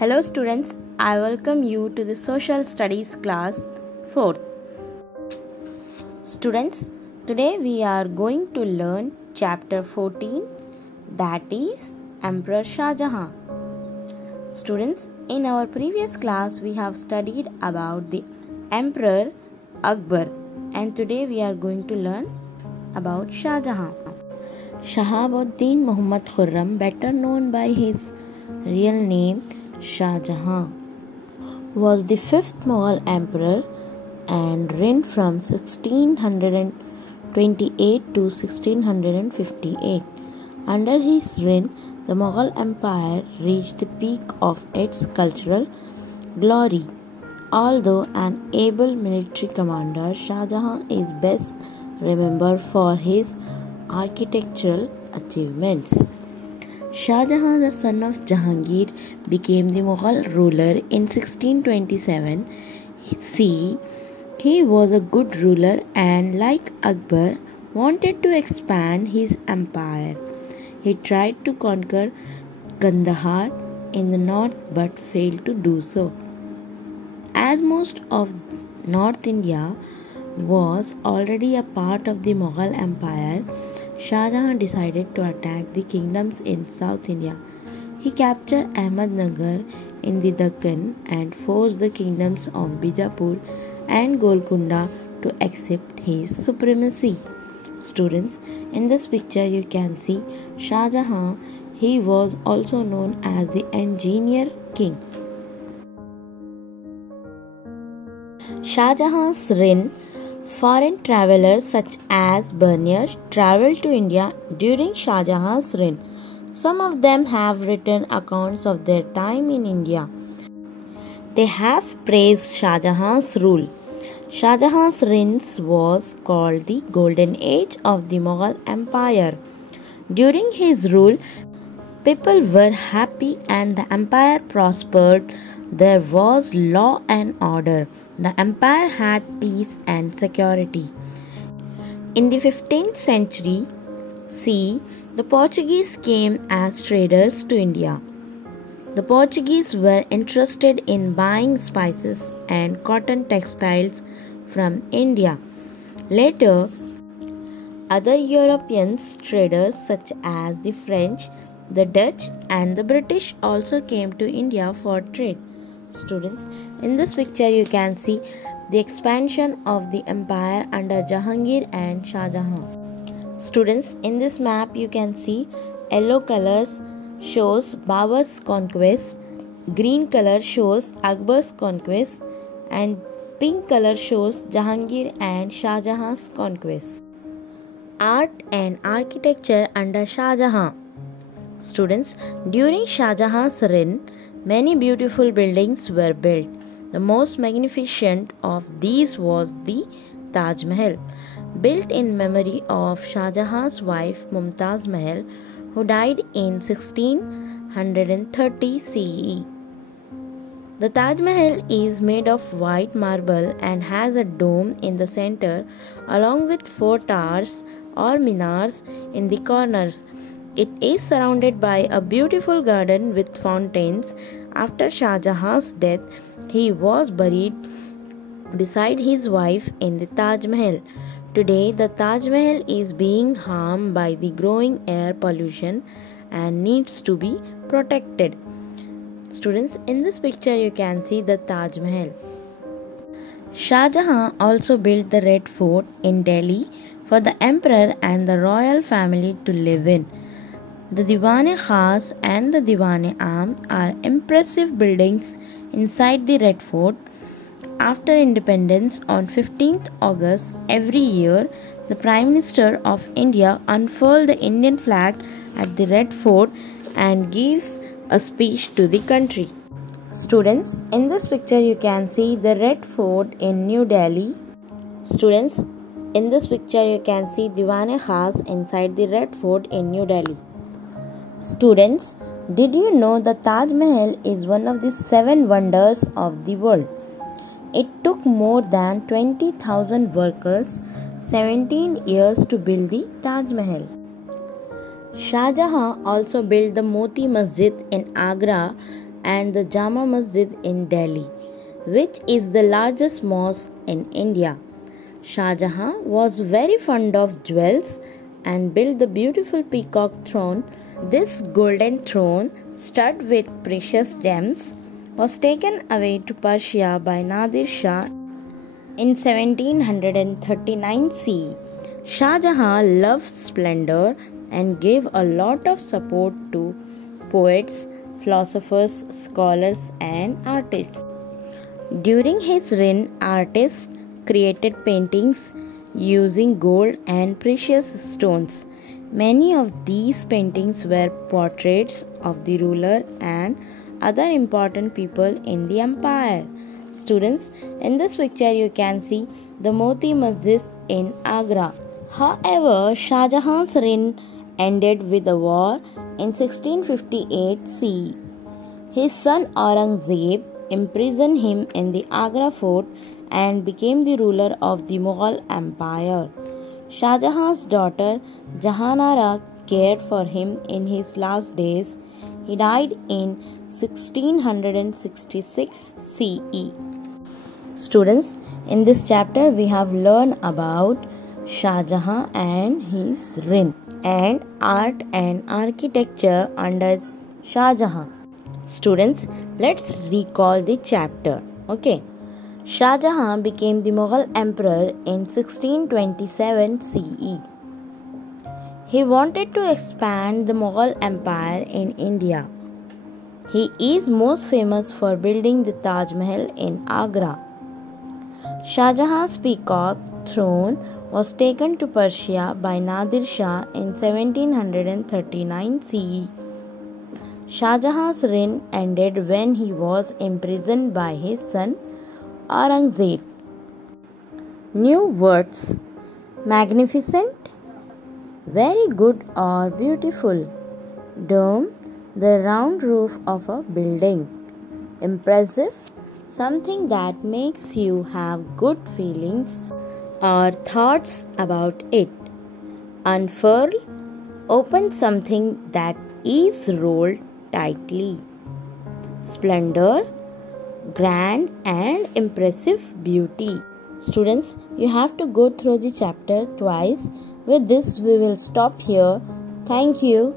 Hello students, I welcome you to the Social Studies class 4th. Students, today we are going to learn chapter 14, that is Emperor Shah Jahan. Students, in our previous class we have studied about the Emperor Akbar, and today we are going to learn about Shah Jahan. Shahabuddin Muhammad Khurram, better known by his real name Shah Jahan, was the fifth Mughal emperor and reigned from 1628 to 1658. Under his reign, the Mughal Empire reached the peak of its cultural glory. Although an able military commander, Shah Jahan is best remembered for his architectural achievements. Shah Jahan, the son of Jahangir, became the Mughal ruler in 1627. He was a good ruler and, like Akbar, wanted to expand his empire. He tried to conquer Kandahar in the north but failed to do so. As most of North India was already a part of the Mughal Empire, Shah Jahan decided to attack the kingdoms in South India. He captured Ahmednagar in the Deccan and forced the kingdoms of Bijapur and Golconda to accept his supremacy. Students, in this picture you can see Shah Jahan. He was also known as the Engineer King. Shah Jahan's reign. Foreign travelers such as Bernier traveled to India during Shah Jahan's reign. Some of them have written accounts of their time in India. They have praised Shah Jahan's rule. Shah Jahan's reign was called the Golden Age of the Mughal Empire. During his rule, people were happy and the empire prospered. There was law and order. The empire had peace and security. In the 15th century CE, the Portuguese came as traders to India. The Portuguese were interested in buying spices and cotton textiles from India. Later, other European traders such as the French, the Dutch, and the British also came to India for trade. Students, in this picture you can see the expansion of the empire under Jahangir and Shah Jahan. Students, in this map you can see yellow colors shows Babur's conquest, green color shows Akbar's conquest, and pink color shows Jahangir and Shah Jahan's conquest. Art and architecture under Shah Jahan. Students, during Shah Jahan's reign, many beautiful buildings were built. The most magnificent of these was the Taj Mahal, built in memory of Shah Jahan's wife Mumtaz Mahal, who died in 1630 CE. The Taj Mahal is made of white marble and has a dome in the center along with 4 towers or minars in the corners. It is surrounded by a beautiful garden with fountains. After Shah Jahan's death, he was buried beside his wife in the Taj Mahal. Today, the Taj Mahal is being harmed by the growing air pollution and needs to be protected. Students, in this picture you can see the Taj Mahal. Shah Jahan also built the Red Fort in Delhi for the emperor and the royal family to live in. The Diwan-e-Khas and the Diwan-e-Aam are impressive buildings inside the Red Fort. After independence on 15th August every year, the Prime Minister of India unfurls the Indian flag at the Red Fort and gives a speech to the country. Students, in this picture you can see the Red Fort in New Delhi. Students, in this picture you can see Diwan-e-Khas inside the Red Fort in New Delhi. Students, did you know the Taj Mahal is one of the 7 wonders of the world? It took more than 20,000 workers 17 years to build the Taj Mahal. Shah Jahan also built the Moti Masjid in Agra and the Jama Masjid in Delhi, which is the largest mosque in India. Shah Jahan was very fond of jewels and built the beautiful peacock throne. This golden throne, studded with precious gems, was taken away to Persia by Nadir Shah in 1739 CE. Shah Jahan loved splendor and gave a lot of support to poets, philosophers, scholars, and artists. During his reign, artists created paintings using gold and precious stones. Many of these paintings were portraits of the ruler and other important people in the empire. Students, in this picture you can see the Moti Masjid in Agra. However, Shah Jahan's reign ended with a war in 1658 CE. His son Aurangzeb imprisoned him in the Agra fort and became the ruler of the Mughal Empire. Shah Jahan's daughter Jahanara cared for him in his last days. He died in 1666 CE. Students, in this chapter we have learned about Shah Jahan and his reign and art and architecture under Shah Jahan. Students, let's recall the chapter. Okay. Shah Jahan became the Mughal emperor in 1627 CE. He wanted to expand the Mughal Empire in India. He is most famous for building the Taj Mahal in Agra. Shah Jahan's peacock throne was taken to Persia by Nadir Shah in 1739 CE. Shah Jahan's reign ended when he was imprisoned by his son Aurangzeb. New words: magnificent, very good or beautiful. Dome, the round roof of a building. Impressive, something that makes you have good feelings or thoughts about it. Unfurl, open something that is rolled tightly. Splendor, grand and impressive beauty. Students, you have to go through the chapter twice. With this, we will stop here. Thank you.